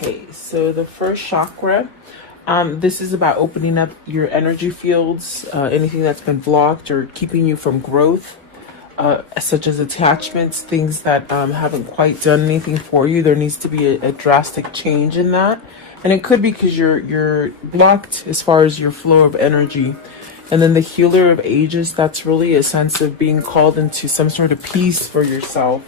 Okay, so the first chakra, this is about opening up your energy fields, anything that's been blocked or keeping you from growth, such as attachments, things that haven't quite done anything for you. There needs to be a drastic change in that. And it could be because you're blocked as far as your flow of energy. And then the healer of ages, that's really a sense of being called into some sort of peace for yourself.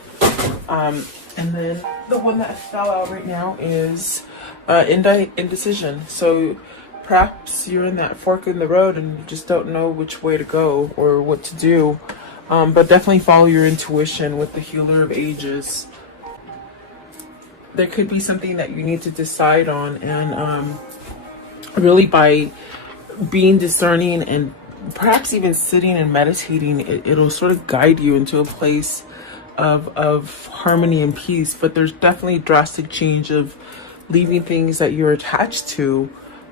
And then the one that fell out right now is indecision. So perhaps you're in that fork in the road and you just don't know which way to go or what to do. But definitely follow your intuition with the healer of ages. There could be something that you need to decide on, and really by being discerning and perhaps even sitting and meditating, it'll sort of guide you into a place of harmony and peace. But there's definitely drastic change of leaving things that you're attached to.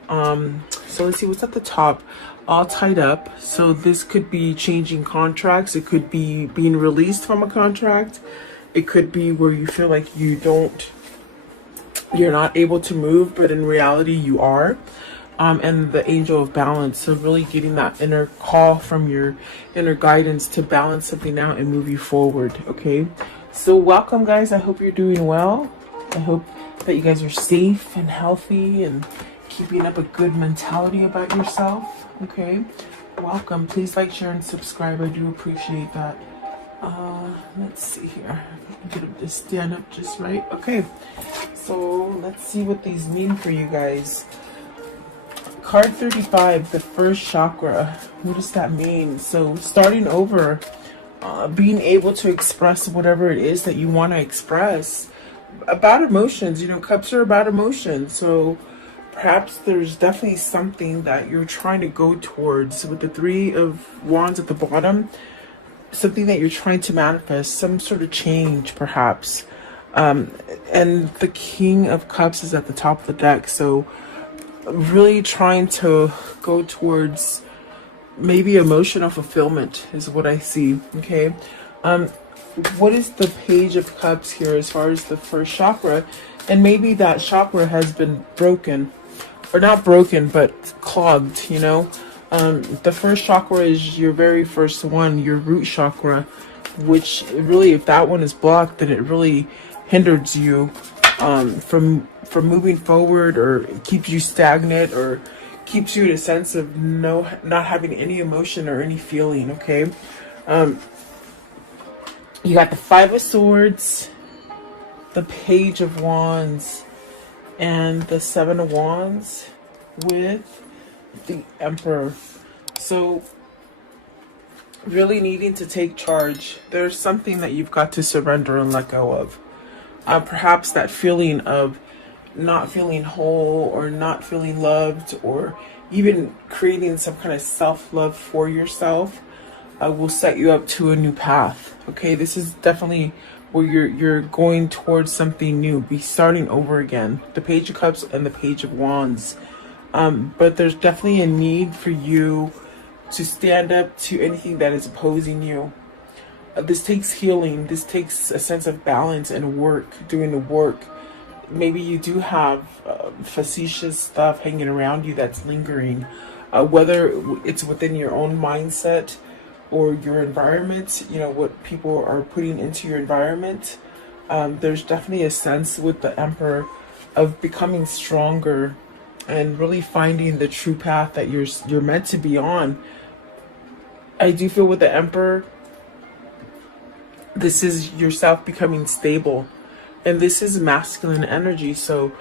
So let's see what's at the top. All tied up. So this could be changing contracts. It could be being released from a contract. It could be where you feel like you're not able to move, but in reality you are. And the angel of balance. So really getting that inner call from your inner guidance to balance something out and move you forward. Okay. So welcome, guys. I hope you're doing well. I hope that you guys are safe and healthy and keeping up a good mentality about yourself. Okay. Welcome. Please like, share, and subscribe. I do appreciate that. Let's see here. Get this stand up just right. Okay. So let's see what these mean for you guys. Card 35, the first chakra. What does that mean? So starting over, being able to express whatever it is that you want to express about emotions. You know, cups are about emotions. So perhaps there's definitely something that you're trying to go towards with the Three of Wands at the bottom. Something that you're trying to manifest, some sort of change perhaps. And the King of Cups is at the top of the deck. So really trying to go towards maybe emotional fulfillment is what I see. Okay. What is the Page of Cups here as far as the first chakra? And maybe that chakra has been broken, or not broken, but clogged, you know. The first chakra is your very first one, your root chakra, which really, if that one is blocked, then it really hinders you from moving forward, or keeps you stagnant, or keeps you in a sense of not having any emotion or any feeling. Okay. You got the Five of Swords, the Page of Wands, and the Seven of Wands with the Emperor. So really needing to take charge. There's something that you've got to surrender and let go of. Perhaps that feeling of not feeling whole, or not feeling loved, or even creating some kind of self-love for yourself will set you up to a new path. Okay, this is definitely where you're going towards something new, be starting over again. The Page of Cups and the Page of Wands. But there's definitely a need for you to stand up to anything that is opposing you. This takes healing. This takes a sense of balance and work, doing the work. Maybe you do have facetious stuff hanging around you that's lingering, whether it's within your own mindset or your environment, you know, what people are putting into your environment. There's definitely a sense with the Emperor of becoming stronger and really finding the true path that you're meant to be on. I do feel with the Emperor, this is yourself becoming stable, and this is masculine energy. So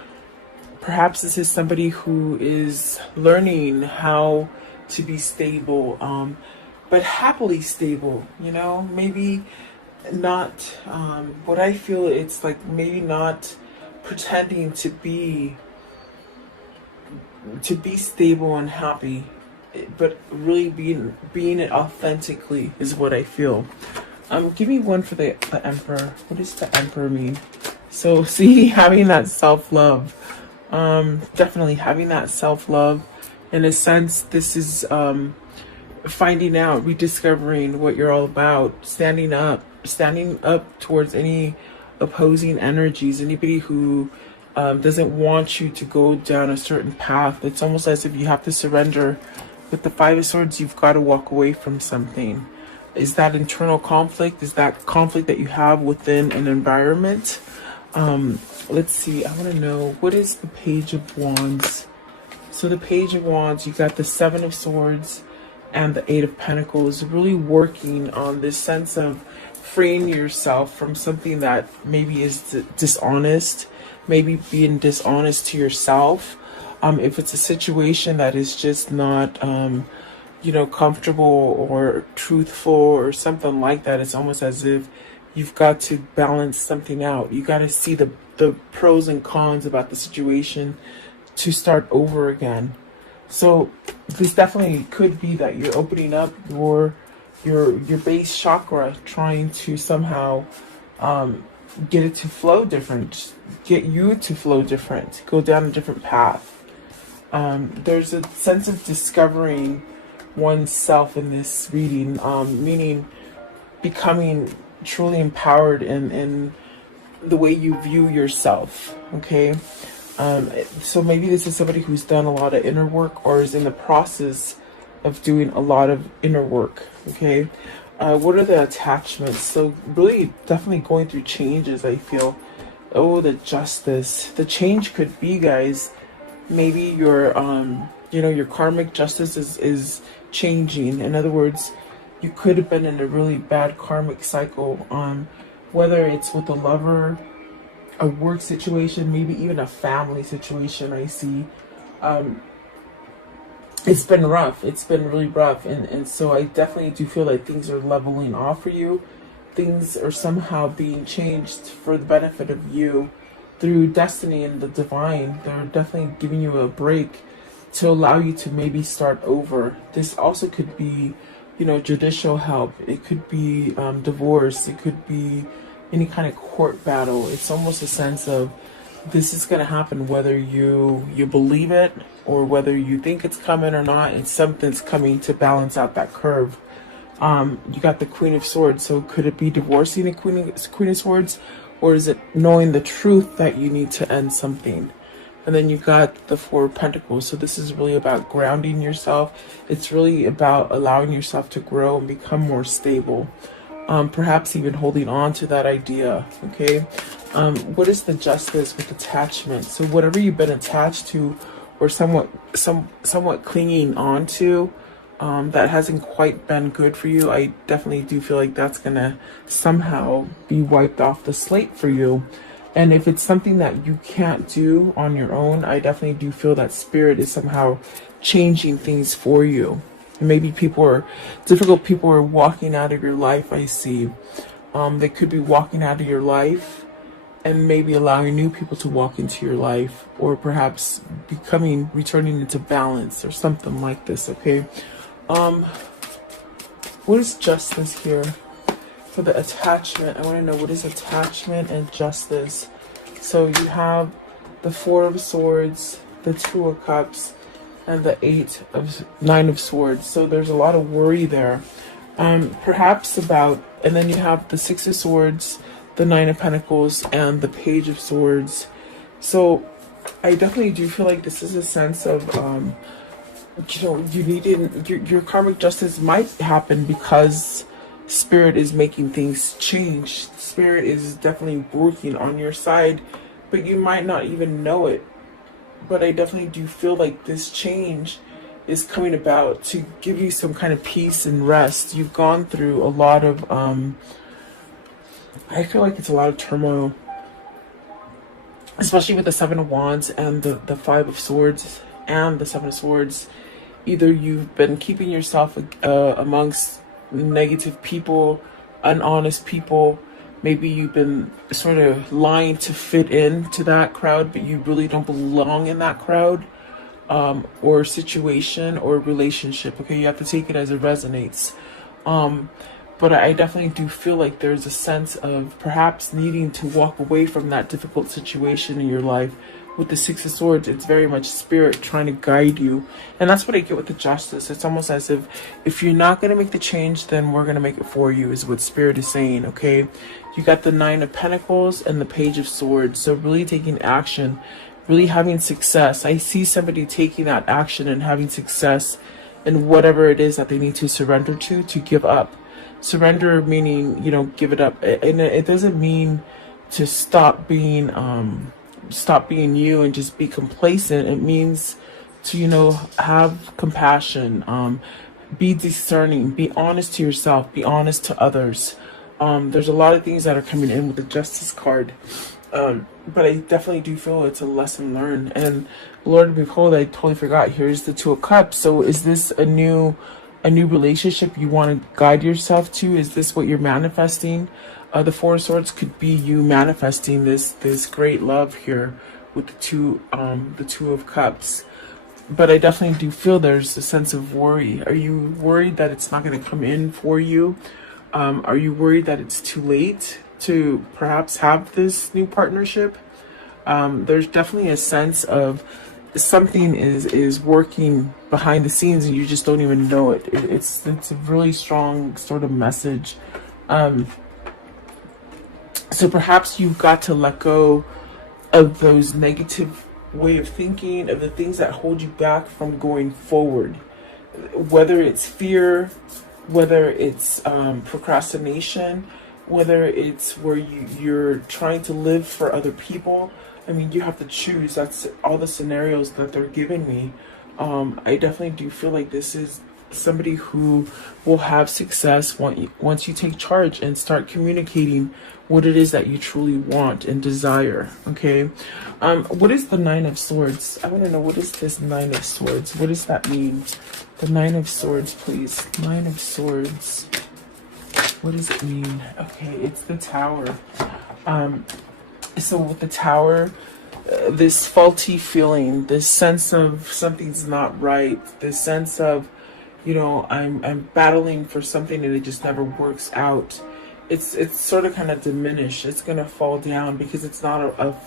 perhaps this is somebody who is learning how to be stable, but happily stable, you know. Maybe not what I feel, it's like maybe not pretending to be stable and happy, but really being it authentically is what I feel. Give me one for the Emperor. What does the Emperor mean? So see, having that self-love, definitely having that self-love. In a sense, this is finding out, rediscovering what you're all about, standing up towards any opposing energies, anybody who doesn't want you to go down a certain path. It's almost as if you have to surrender. With the Five of Swords, you've got to walk away from something. Is that internal conflict? Is that conflict that you have within an environment? Let's see. I want to know, what is the Page of Wands? So the Page of Wands, you got the Seven of Swords and the Eight of Pentacles, really working on this sense of freeing yourself from something that maybe is dishonest, maybe being dishonest to yourself. If it's a situation that is just not, you know, comfortable or truthful or something like that, it's almost as if you've got to balance something out. You got to see the pros and cons about the situation to start over again. So this definitely could be that you're opening up your base chakra, trying to somehow get it to flow different, get you to flow different, go down a different path. There's a sense of discovering oneself in this reading, meaning becoming truly empowered in the way you view yourself. Okay. So maybe this is somebody who's done a lot of inner work or is in the process of doing a lot of inner work. Okay. What are the attachments? So really definitely going through changes, I feel. Oh, the Justice. The change could be, guys, maybe your you know, your karmic justice is changing. In other words, you could have been in a really bad karmic cycle, whether it's with a lover, a work situation, maybe even a family situation. I see it's been rough. It's been really rough, and so I definitely do feel like things are leveling off for you. Things are somehow being changed for the benefit of you through destiny and the divine. They're definitely giving you a break to allow you to maybe start over. This also could be, you know, judicial help. It could be divorce. It could be any kind of court battle. It's almost a sense of this is going to happen whether you believe it or whether you think it's coming or not. It's something's coming to balance out that curve. You got the Queen of Swords. So could it be divorcing the Queen of Swords? Or is it knowing the truth that you need to end something? And then you got the Four of Pentacles. So this is really about grounding yourself. It's really about allowing yourself to grow and become more stable. Perhaps even holding on to that idea. Okay. What is the Justice with attachment? So whatever you've been attached to or somewhat clinging on to, that hasn't quite been good for you, I definitely do feel like that's gonna somehow be wiped off the slate for you. And if it's something that you can't do on your own, I definitely do feel that Spirit is somehow changing things for you. Maybe difficult people are walking out of your life, I see. They could be walking out of your life and maybe allowing new people to walk into your life, or perhaps returning into balance or something like this, okay? What is Justice here? For the attachment, I want to know what is attachment and justice. So you have the Four of Swords, the Two of Cups, and the Nine of Swords. So there's a lot of worry there. Perhaps about, and then you have the Six of Swords, the Nine of Pentacles, and the Page of Swords. So I definitely do feel like this is a sense of, you know, you needed, your karmic justice might happen because Spirit is making things change. Spirit is definitely working on your side, but you might not even know it. But I definitely do feel like this change is coming about to give you some kind of peace and rest. You've gone through a lot of, I feel like it's a lot of turmoil, especially with the Seven of Wands and the Five of Swords and the Seven of Swords. Either you've been keeping yourself amongst negative people, unhonest people. Maybe you've been sort of lying to fit into that crowd, but you really don't belong in that crowd, or situation or relationship. Okay, you have to take it as it resonates. but I definitely do feel like there's a sense of perhaps needing to walk away from that difficult situation in your life. With the Six of Swords, it's very much spirit trying to guide you. And that's what I get with the Justice. It's almost as if you're not going to make the change, then we're going to make it for you, is what spirit is saying, okay? You got the Nine of Pentacles and the Page of Swords. So really taking action, really having success. I see somebody taking that action and having success in whatever it is that they need to surrender to give up. Surrender meaning, you know, give it up. And it doesn't mean to stop being you and just be complacent. It means to, you know, have compassion, be discerning, be honest to yourself, be honest to others. There's a lot of things that are coming in with the Justice card, but I definitely do feel it's a lesson learned. And Lord, behold, I totally forgot, here's the Two of Cups. So is this a new relationship you want to guide yourself to? Is this what you're manifesting? The Four of Swords could be you manifesting this great love here with the Two of Cups. But I definitely do feel there's a sense of worry. Are you worried that it's not going to come in for you? Are you worried that it's too late to perhaps have this new partnership? There's definitely a sense of something is working behind the scenes and you just don't even know it. It's a really strong sort of message. So perhaps you've got to let go of those negative way of thinking, of the things that hold you back from going forward. Whether it's fear, whether it's procrastination, whether it's where you're trying to live for other people. I mean, you have to choose. That's all the scenarios that they're giving me. I definitely do feel like this is somebody who will have success once you take charge and start communicating what it is that you truly want and desire. Okay, what is the Nine of Swords? I want to know, what is this Nine of Swords? What does that mean? The Nine of Swords, please. Nine of Swords. What does it mean? Okay, it's the Tower. So with the Tower, this faulty feeling, this sense of something's not right, this sense of, you know, I'm battling for something and it just never works out. It's sort of kind of diminished. It's going to fall down because it's not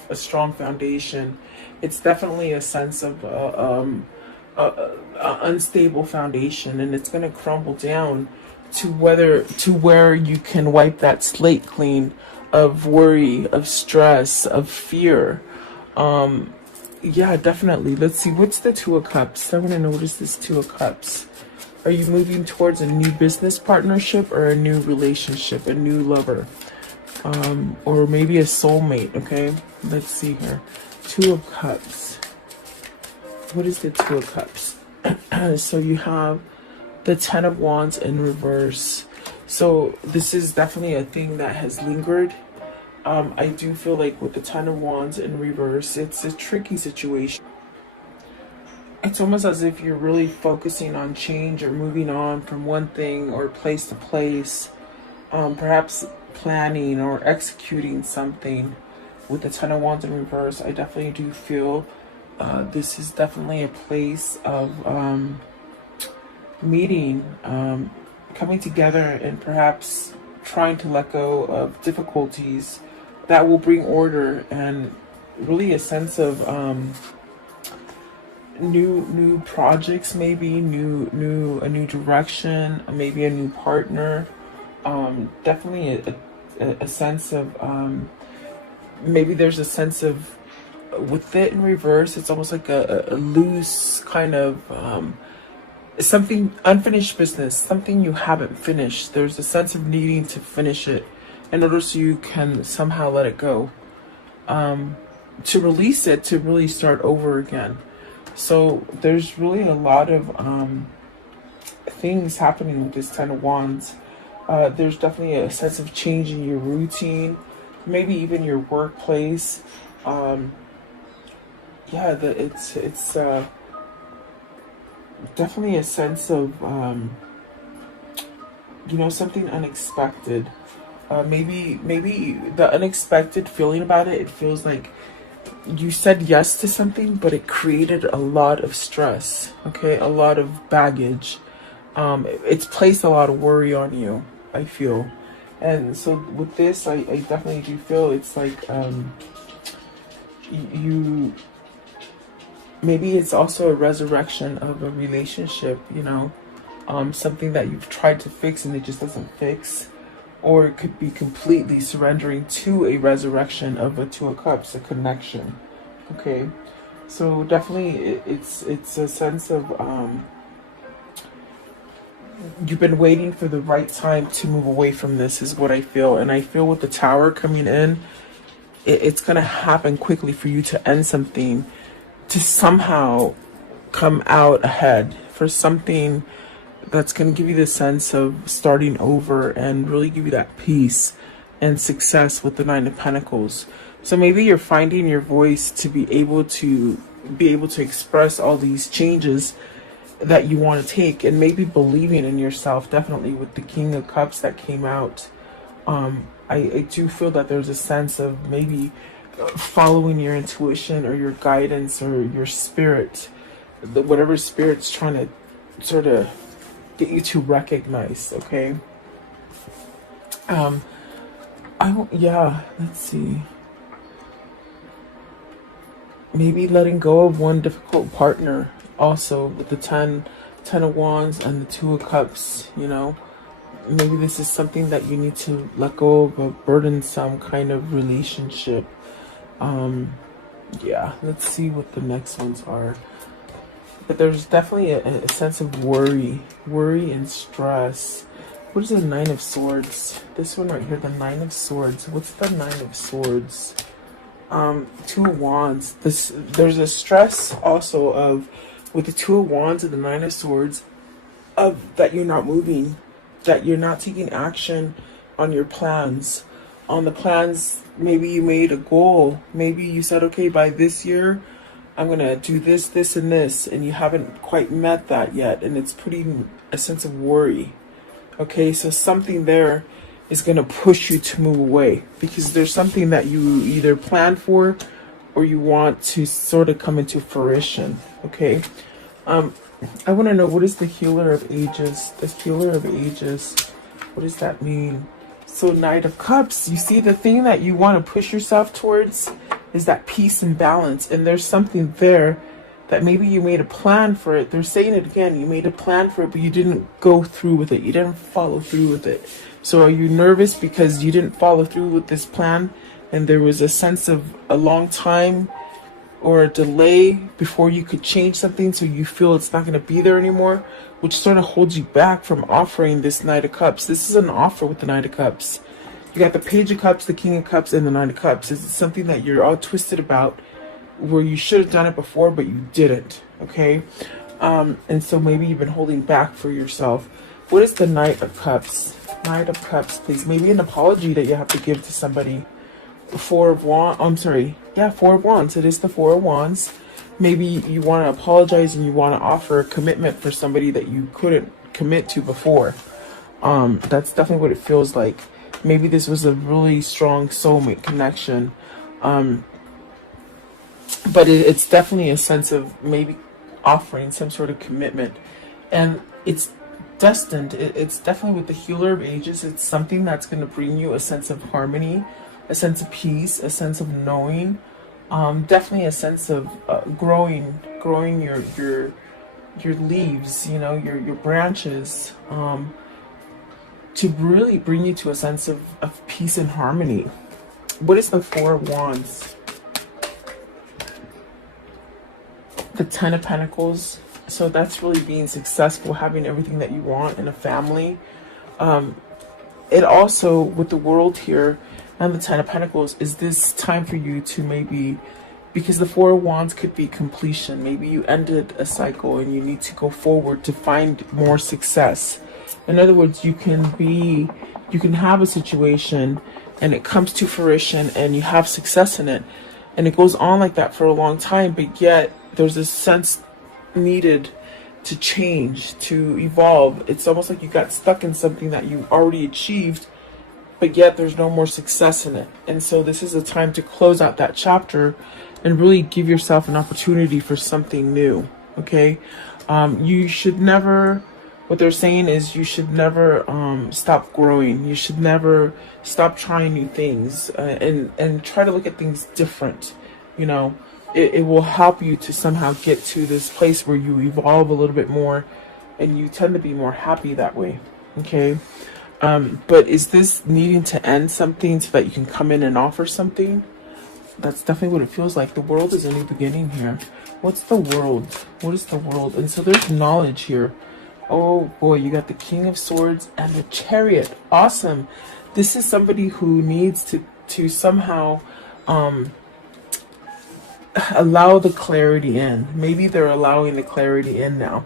a strong foundation. It's definitely a sense of a unstable foundation, and it's going to crumble down to where you can wipe that slate clean of worry, of stress, of fear. Yeah, definitely. Let's see, what's the Two of Cups? I want to know, what is this Two of Cups? Are you moving towards a new business partnership or a new relationship, a new lover? Or maybe a soulmate, okay? Let's see here. Two of Cups. What is the Two of Cups? So you have the Ten of Wands in reverse. So this is definitely a thing that has lingered. I do feel like with the Ten of Wands in reverse, it's a tricky situation. It's almost as if you're really focusing on change or moving on from one thing or place to place. Perhaps planning or executing something. With the Ten of Wands in reverse, I definitely do feel this is definitely a place of meeting, coming together, and perhaps trying to let go of difficulties that will bring order and really a sense of new projects, maybe a new direction, maybe a new partner. Definitely a sense of maybe there's a sense of, with it in reverse, it's almost like a loose kind of something, unfinished business, something you haven't finished. There's a sense of needing to finish it in order so you can somehow let it go, to release it, to really start over again. So there's really a lot of things happening with this Ten of Wands. There's definitely a sense of change in your routine, maybe even your workplace. Yeah, it's definitely a sense of you know, something unexpected. Maybe the unexpected feeling about it. It feels like you said yes to something, but it created a lot of stress. Okay, a lot of baggage. It's placed a lot of worry on you. I feel. And so with this, I definitely do feel it's like you maybe it's also a resurrection of a relationship, you know, something that you've tried to fix and it just doesn't fix. Or it could be completely surrendering to a resurrection of a Two of Cups, a connection. Okay, so definitely it's a sense of you've been waiting for the right time to move away from this, is what I feel. And I feel with the Tower coming in, it's gonna happen quickly for you to end something, to somehow come out ahead for something that's going to give you the sense of starting over and really give you that peace and success with the Nine of Pentacles. So maybe you're finding your voice to be able to express all these changes that you want to take, and maybe believing in yourself, definitely with the King of Cups that came out. I do feel that there's a sense of maybe following your intuition or your guidance or your spirit, whatever spirit's trying to sort of get you to recognize. Okay. Let's see. Maybe letting go of one difficult partner also with the 10 of Wands and the Two of Cups, you know. Maybe this is something that you need to let go of, a burdensome kind of relationship. Let's see what the next ones are. But there's definitely a sense of worry and stress. What is the Nine of Swords? This one right here, the Nine of Swords. What's the Nine of Swords? Two of Wands. There's a stress also of, with the Two of Wands and the Nine of Swords, of that you're not moving, that you're not taking action on your plans. On the plans, maybe you made a goal. Maybe you said, okay, by this year, I'm going to do this, this, and this, and you haven't quite met that yet, and it's putting a sense of worry. Okay, so something there is going to push you to move away, because there's something that you either planned for or you want to sort of come into fruition. Okay, I want to know, what is the Healer of Ages? The Healer of Ages, what does that mean? So Knight of Cups, you see, the thing that you want to push yourself towards is that peace and balance. And there's something there that maybe you made a plan for it. They're saying it again. You made a plan for it, but you didn't go through with it. You didn't follow through with it. So are you nervous because you didn't follow through with this plan? And there was a sense of a long time or a delay before you could change something, so you feel it's not going to be there anymore, which sort of holds you back from offering this Knight of Cups. This is an offer with the Knight of Cups. You got the Page of Cups, the King of Cups, and the Knight of Cups. Is it something that you're all twisted about, where you should have done it before, but you didn't? Okay. And so maybe you've been holding back for yourself. What is the Knight of Cups? Knight of Cups, please. Maybe an apology that you have to give to somebody. Four of Wands. I'm sorry. Yeah, Four of Wands. It is the Four of Wands. Maybe you want to apologize and you want to offer a commitment for somebody that you couldn't commit to before. That's definitely what it feels like. Maybe this was a really strong soulmate connection. But it's definitely a sense of maybe offering some sort of commitment. And it's destined. It's definitely with the Healer of Ages. It's something that's going to bring you a sense of harmony, a sense of peace, a sense of knowing. Definitely a sense of growing your leaves, you know, your branches, to really bring you to a sense of peace and harmony. What is the Four of Wands? The Ten of Pentacles. So that's really being successful, having everything that you want in a family. It also, with the World here and the Ten of Pentacles, is this time for you to maybe, because the Four of Wands could be completion. Maybe you ended a cycle and you need to go forward to find more success. In other words, you can have a situation and it comes to fruition and you have success in it. And it goes on like that for a long time, but yet there's a sense needed to change, to evolve. It's almost like you got stuck in something that you already achieved, but yet there's no more success in it. And so this is a time to close out that chapter and really give yourself an opportunity for something new. Okay. You should never what they're saying is you should never stop growing. You should never stop trying new things, and try to look at things different. You know, it will help you to somehow get to this place where you evolve a little bit more, and you tend to be more happy that way. Okay. But is this needing to end something so that you can come in and offer something? That's definitely what it feels like. The world is a new beginning here. What's the world? What is the world? And so there's knowledge here. Oh boy, you got the King of Swords and the Chariot. Awesome. This is somebody who needs to somehow allow the clarity in. Maybe they're allowing the clarity in now.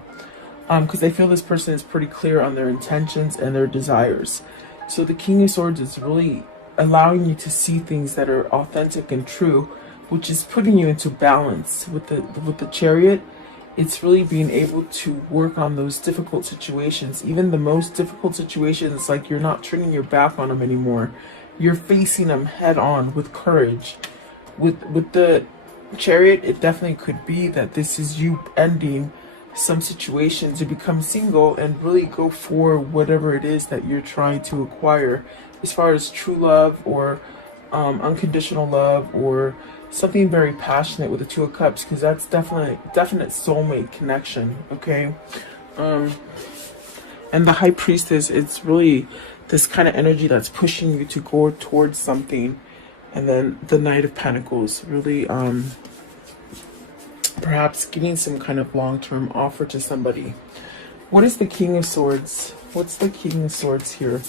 Because I feel this person is pretty clear on their intentions and their desires. So the King of Swords is really allowing you to see things that are authentic and true, which is putting you into balance. With the Chariot, it's really being able to work on those difficult situations. Even the most difficult situations, like you're not turning your back on them anymore. You're facing them head on with courage. With the Chariot, it definitely could be that this is you ending some situation to become single and really go for whatever it is that you're trying to acquire, as far as true love or unconditional love, or something very passionate with the Two of Cups, because that's definite soulmate connection. Okay. And the High Priestess, it's really this kind of energy that's pushing you to go towards something. And then the Knight of Pentacles, really perhaps giving some kind of long-term offer to somebody. What is the King of Swords? What's the King of Swords here?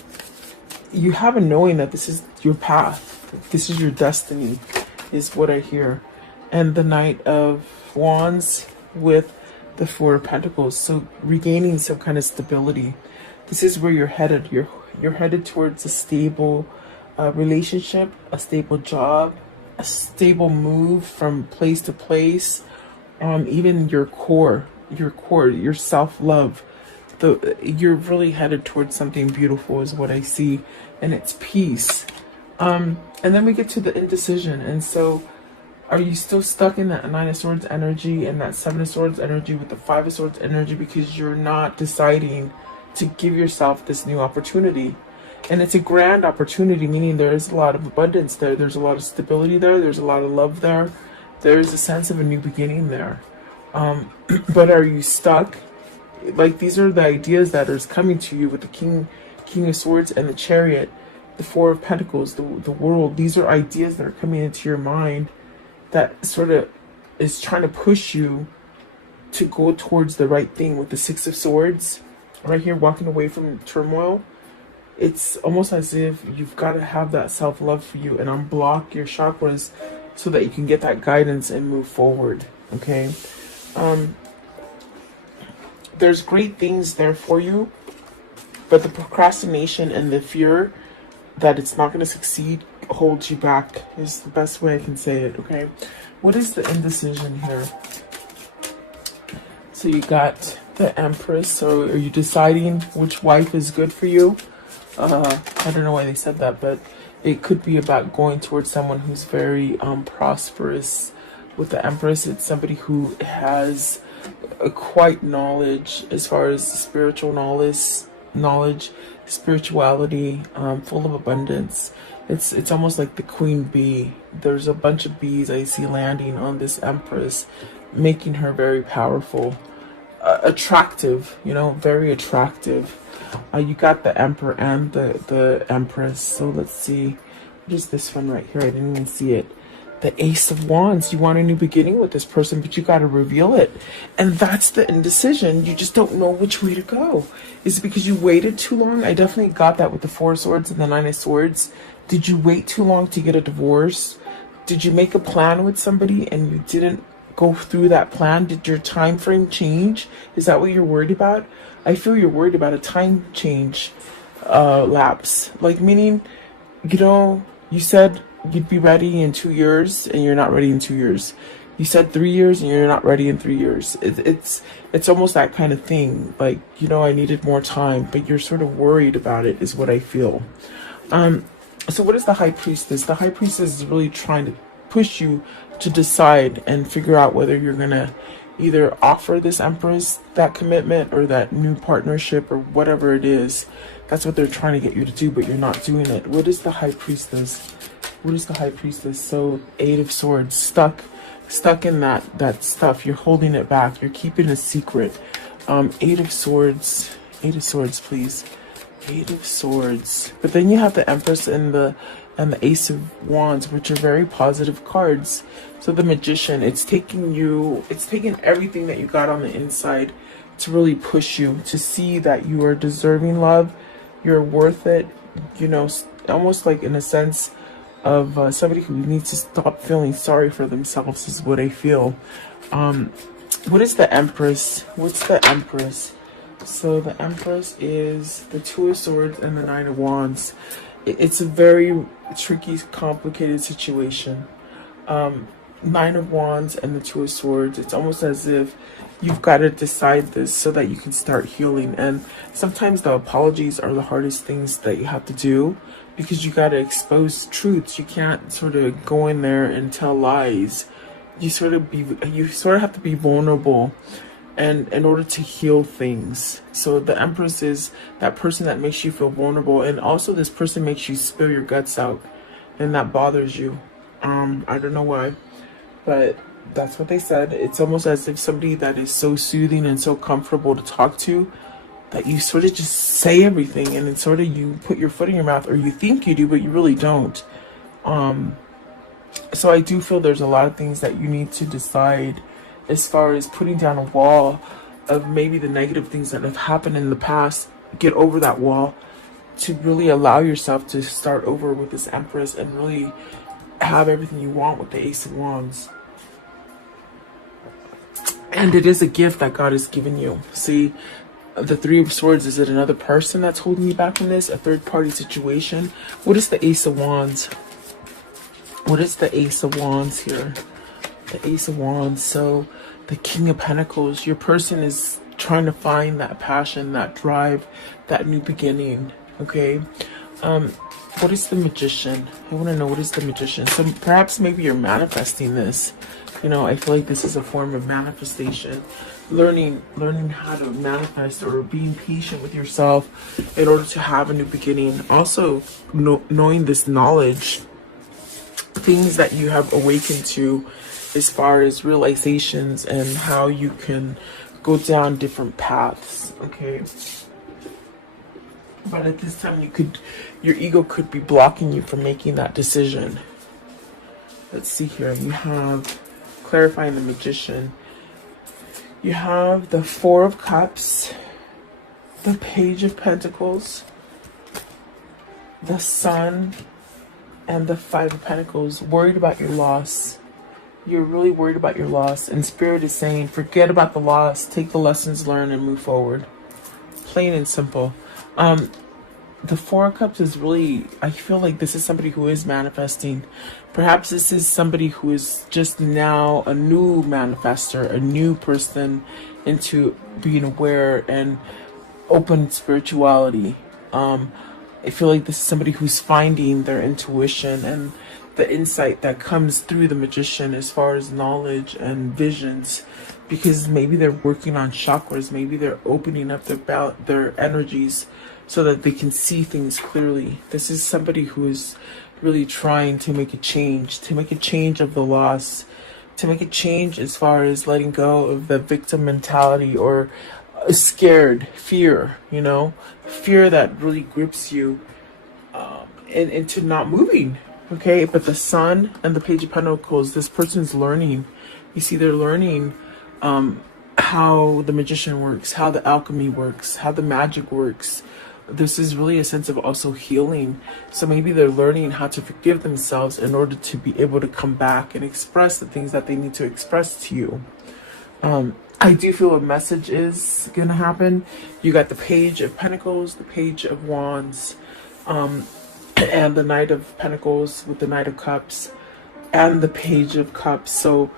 You have a knowing that this is your path. This is your destiny, is what I hear. And the Knight of Wands with the Four of Pentacles. So regaining some kind of stability. This is where you're headed. You're headed towards a stable relationship, a stable job, a stable move from place to place. Even your core, your self-love, you're really headed towards something beautiful is what I see, and it's peace. And then we get to the indecision. And so are you still stuck in that Nine of Swords energy and that Seven of Swords energy with the Five of Swords energy, because you're not deciding to give yourself this new opportunity? And it's a grand opportunity, meaning there is a lot of abundance there. There's a lot of stability there. There's a lot of love there. There is a sense of a new beginning there. But are you stuck? Like, these are the ideas that are coming to you with the King of Swords and the Chariot, the Four of Pentacles, the world. These are ideas that are coming into your mind that sort of is trying to push you to go towards the right thing. With the Six of Swords right here, walking away from turmoil. It's almost as if you've got to have that self-love for you and unblock your chakras so that you can get that guidance and move forward. Okay. There's great things there for you, but the procrastination and the fear that it's not going to succeed holds you back, is the best way I can say it. Okay. What is the indecision here? So you got the Empress. So are you deciding which wife is good for you? I don't know why they said that, but it could be about going towards someone who's very prosperous. With the Empress, it's somebody who has quite knowledge as far as spiritual knowledge, spirituality, full of abundance. It's almost like the queen bee. There's a bunch of bees I see landing on this Empress, making her very powerful, attractive, very attractive. You got the Emperor and the Empress. So let's see. What is this one right here? I didn't even see it. The Ace of Wands. You want a new beginning with this person, but you got to reveal it. And that's the indecision. You just don't know which way to go. Is it because you waited too long? I definitely got that with the Four of Swords and the Nine of Swords. Did you wait too long to get a divorce? Did you make a plan with somebody and you didn't go through that plan? Did your time frame change? Is that what you're worried about? I feel you're worried about a time change lapse. Like, meaning, you said you'd be ready in 2 years and you're not ready in 2 years. You said 3 years and you're not ready in 3 years. It's almost that kind of thing. Like, I needed more time, but you're sort of worried about it, is what I feel. So what is the High Priestess? The High Priestess is really trying to push you to decide and figure out whether you're gonna either offer this Empress that commitment or that new partnership or whatever it is. That's what they're trying to get you to do, but you're not doing it. What is the High Priestess? What is the High Priestess? So 8 of Swords, stuck in that stuff. You're holding it back. You're keeping a secret. 8 of Swords. 8 of Swords, please. 8 of Swords. But then you have the Empress and the Ace of Wands, which are very positive cards. So the Magician, it's taking everything that you got on the inside to really push you to see that you are deserving love, you're worth it, you know, almost like in a sense of somebody who needs to stop feeling sorry for themselves is what I feel. What is the Empress? What's the Empress? So the Empress is the 2 of Swords and the 9 of Wands. It's a very tricky, complicated situation. 9 of Wands and the 2 of Swords. It's almost as if you've got to decide this so that you can start healing. And sometimes the apologies are the hardest things that you have to do, because you got to expose truths. You can't sort of go in there and tell lies. You sort of have to be vulnerable, and in order to heal things. So the Empress is that person that makes you feel vulnerable, and also this person makes you spill your guts out, and that bothers you. I don't know why, but that's what they said. It's almost as if somebody that is so soothing and so comfortable to talk to, that you sort of just say everything, and it's sort of, you put your foot in your mouth, or you think you do, but you really don't. So I do feel there's a lot of things that you need to decide as far as putting down a wall of maybe the negative things that have happened in the past. Get over that wall to really allow yourself to start over with this Empress and really have everything you want with the Ace of Wands. And it is a gift that God has given you. See, the 3 of Swords, is it another person that's holding you back in this? A third party situation? What is the Ace of Wands? What is the Ace of Wands here? The Ace of Wands. So the King of Pentacles, your person is trying to find that passion, that drive, that new beginning. Okay. What is the Magician? I want to know, what is the Magician? So perhaps maybe you're manifesting this. You know, I feel like this is a form of manifestation. Learning how to manifest, or being patient with yourself in order to have a new beginning. Also, knowing this knowledge, things that you have awakened to as far as realizations and how you can go down different paths. Okay. But at this time, your ego could be blocking you from making that decision. Let's see here. You have, clarifying the Magician, you have the 4 of Cups, the Page of Pentacles, the Sun, and the 5 of Pentacles. Worried about your loss. You're really worried about your loss, and Spirit is saying, forget about the loss, take the lessons learned and move forward. Plain and simple. The 4 of Cups is really, I feel like this is somebody who is manifesting. Perhaps this is somebody who is just now a new manifester, a new person into being aware and open spirituality. I feel like this is somebody who's finding their intuition and the insight that comes through the Magician as far as knowledge and visions, because maybe they're working on chakras, maybe they're opening up their energies so that they can see things clearly. This is somebody who is really trying to make a change of the loss, to make a change as far as letting go of the victim mentality, or scared fear, you know, fear that really grips you into not moving. Okay, but the Sun and the Page of Pentacles, this person's learning. You see, they're learning how the Magician works, how the alchemy works, how the magic works. This is really a sense of also healing. So maybe they're learning how to forgive themselves in order to be able to come back and express the things that they need to express to you. I do feel a message is going to happen. You got the Page of Pentacles, the Page of Wands, and the Knight of Pentacles with the Knight of Cups and the Page of Cups. So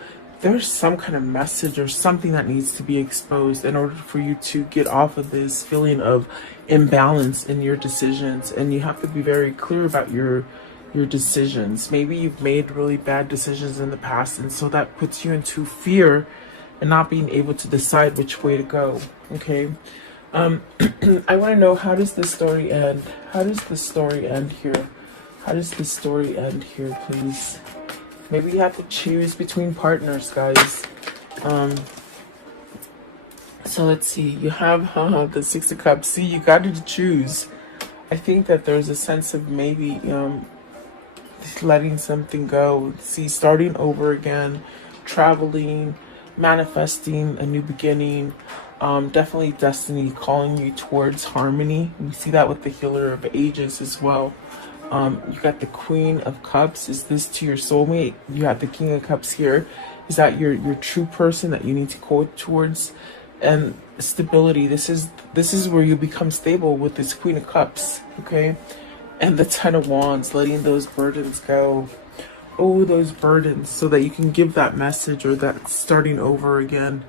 there's some kind of message or something that needs to be exposed in order for you to get off of this feeling of imbalance in your decisions. And you have to be very clear about your decisions. Maybe you've made really bad decisions in the past, and so that puts you into fear and not being able to decide which way to go. Okay. I want to know, how does this story end? How does the story end here? How does the story end here, please? Maybe you have to choose between partners, guys. So let's see. You have the Six of Cups. See, you got to choose. I think that there's a sense of maybe letting something go. See, starting over again, traveling, manifesting a new beginning. Definitely destiny calling you towards harmony. We see that with the Healer of Ages as well. You got the Queen of Cups. Is this to your soulmate? You have the King of Cups here. Is that your true person that you need to go towards? And stability. This is where you become stable with this Queen of Cups. Okay, and the Ten of Wands, letting those burdens go. Oh, those burdens, so that you can give that message, or that starting over again.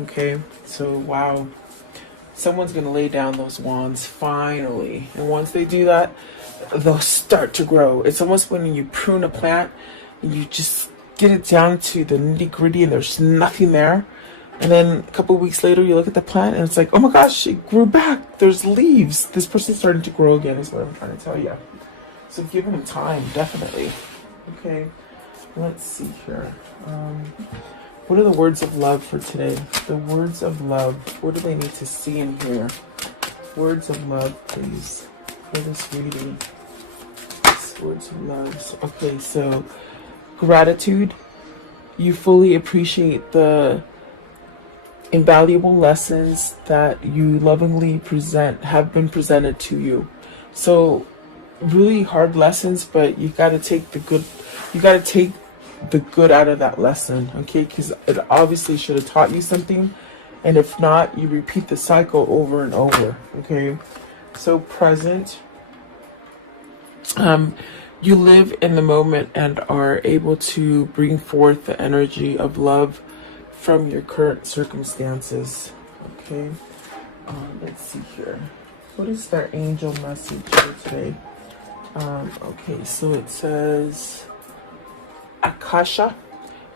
Okay, so wow, someone's gonna lay down those wands finally, and once they do that, they'll start to grow. It's almost when you prune a plant and you just get it down to the nitty-gritty and there's nothing there, and then a couple of weeks later you look at the plant and it's like, oh my gosh, it grew back, there's leaves. This person's starting to grow again, is what I'm trying to tell you. So give them time, definitely. Okay, let's see here. What are the words of love for today? The words of love. What do they need to see in here? Words of love, please, for this reading. Words of love. Okay, so gratitude. You fully appreciate the invaluable lessons that you lovingly have been presented to you. So really hard lessons, but you got to take the good. You got to take the good out of that lesson, okay? Because it obviously should have taught you something, and if not, you repeat the cycle over and over. Okay, so present. You live in the moment and are able to bring forth the energy of love from your current circumstances. Okay, let's see here. What is their angel message for today? Okay, so it says Akasha.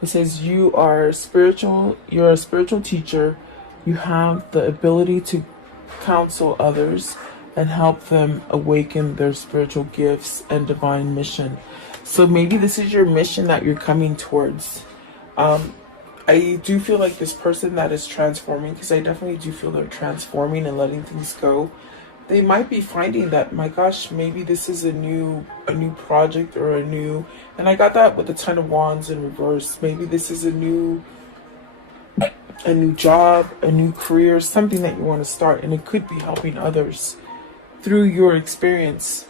It says you are spiritual. You're a spiritual teacher. You have the ability to counsel others and help them awaken their spiritual gifts and divine mission. So maybe this is your mission that you're coming towards. I do feel like this person that is transforming, because I definitely do feel they're transforming and letting things go. They might be finding that, my gosh, maybe this is a new project, or and I got that with the Ten of Wands in reverse. Maybe this is a new job, a new career, something that you want to start, and it could be helping others through your experience.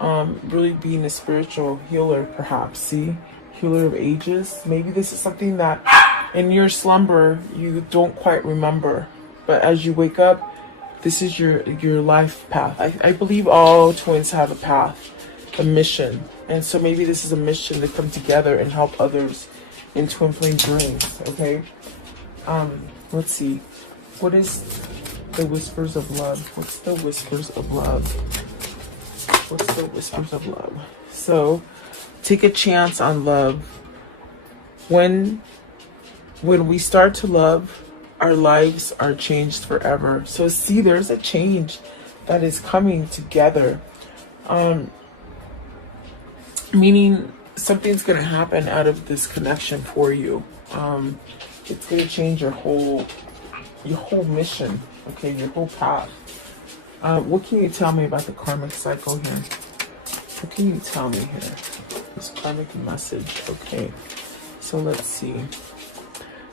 Really being a spiritual healer, perhaps. See, Healer of Ages. Maybe this is something that in your slumber you don't quite remember, but as you wake up, this is your life path. I believe all twins have a path, a mission. And so maybe this is a mission to come together and help others in twin flame dreams, okay? Let's see. What is the whispers of love? What's the whispers of love? What's the whispers of love? So, take a chance on love. When we start to love, our lives are changed forever. So see, there's a change that is coming together. Meaning something's going to happen out of this connection for you. It's going to change your whole mission, okay, your whole path. What can you tell me about the karmic cycle here? What can you tell me here? This karmic message, okay. So let's see.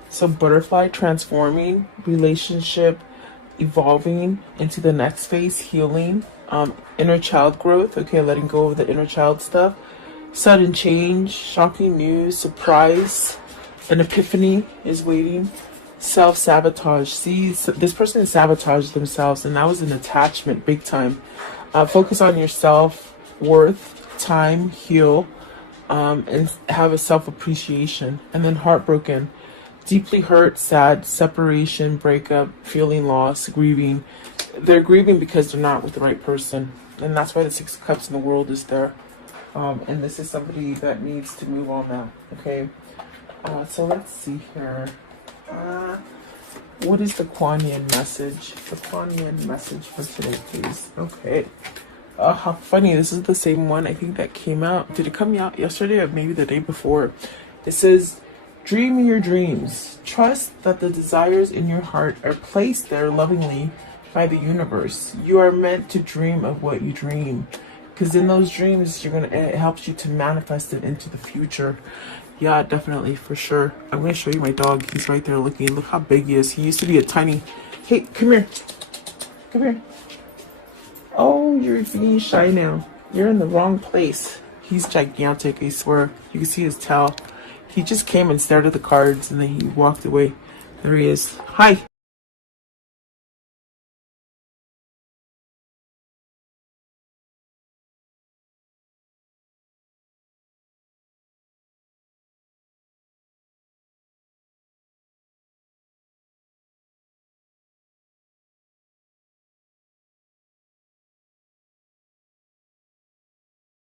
So butterfly transforming, relationship evolving into the next phase, healing, inner child growth, okay, letting go of the inner child stuff, sudden change, shocking news, surprise, an epiphany is waiting, self-sabotage. See, so this person sabotaged themselves, and that was an attachment, big time. Focus on your self-worth, time, heal, and have a self-appreciation. And then heartbroken. Deeply hurt, sad, separation, breakup, feeling loss, grieving. They're grieving because they're not with the right person. And that's why the Six of Cups in the world is there. And this is somebody that needs to move on now. Okay. So let's see here. What is the Kuan Yin message? The Kuan Yin message for today, please. Okay. How funny. This is the same one I think that came out. Did it come out yesterday or maybe the day before? It says, dream your dreams. Trust that the desires in your heart are placed there lovingly by the universe. You are meant to dream of what you dream. Because in those dreams, it helps you to manifest it into the future. Yeah, definitely, for sure. I'm going to show you my dog. He's right there looking. Look how big he is. He used to be a tiny... Hey, come here. Come here. Oh, you're being shy now. You're in the wrong place. He's gigantic, I swear. You can see his tail. He just came and stared at the cards and then he walked away. There he is. Hi.